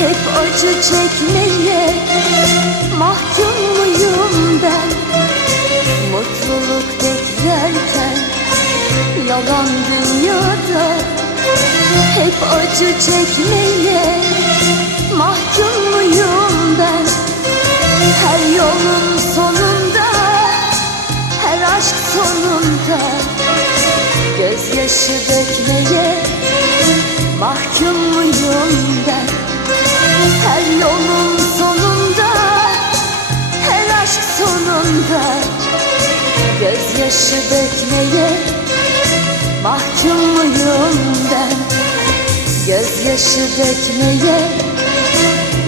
Hep acı çekmeye mahkum muyum ben? Mutluluk beklerken yalan dünyada Hep acı çekmeye mahkum muyum ben? Her yolun sonunda, her aşk sonunda Gözyaşı dökmeye mahkum muyum ben Her yolun sonunda, her aşk sonunda. Gözyaşı dökmeye mahkum muyum ben? Gözyaşı dökmeye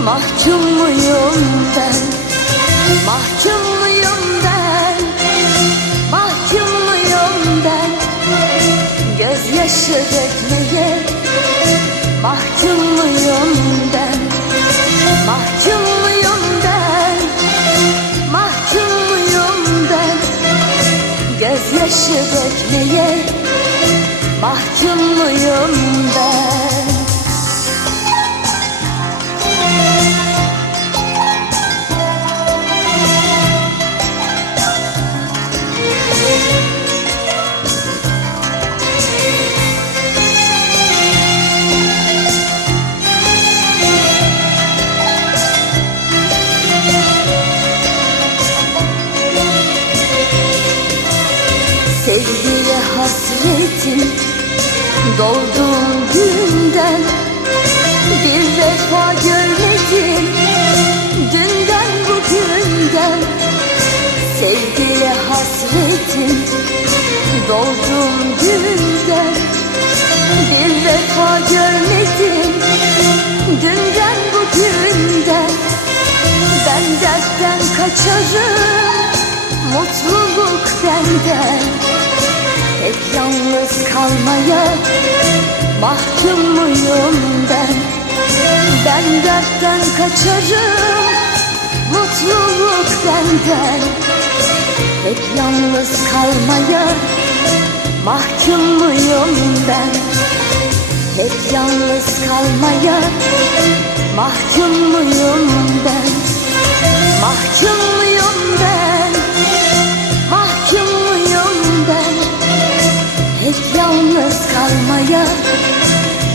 mahkum muyum ben? Mahkum Gözyaşı dökmeye Mahkum muyum ben Sevgiye hasretim Doğduğum günden Bir vefa görmedim. Dünden bugünden Sevgiye hasretim Doğduğum günden Bir vefa görmedim yalnız kalmaya Mahkum muyum ben Ben dertten kaçarım Mutluluk benden. Hep yalnız kalmaya Mahkum muyum ben Hep yalnız kalmaya Mahkum muyum ben Mahkum muyum ben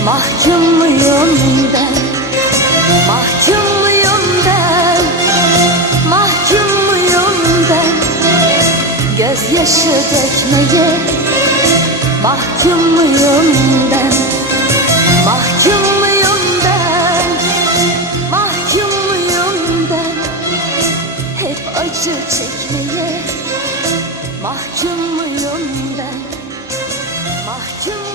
Mahkum muyum ben? Mahkum muyum ben? Mahkum muyum ben? Gözyaşı dökmeye mahkum muyum ben? Mahkum muyum ben? Mahkum muyum ben? Hep acı çekmeye mahkum muyum ben? Mahkum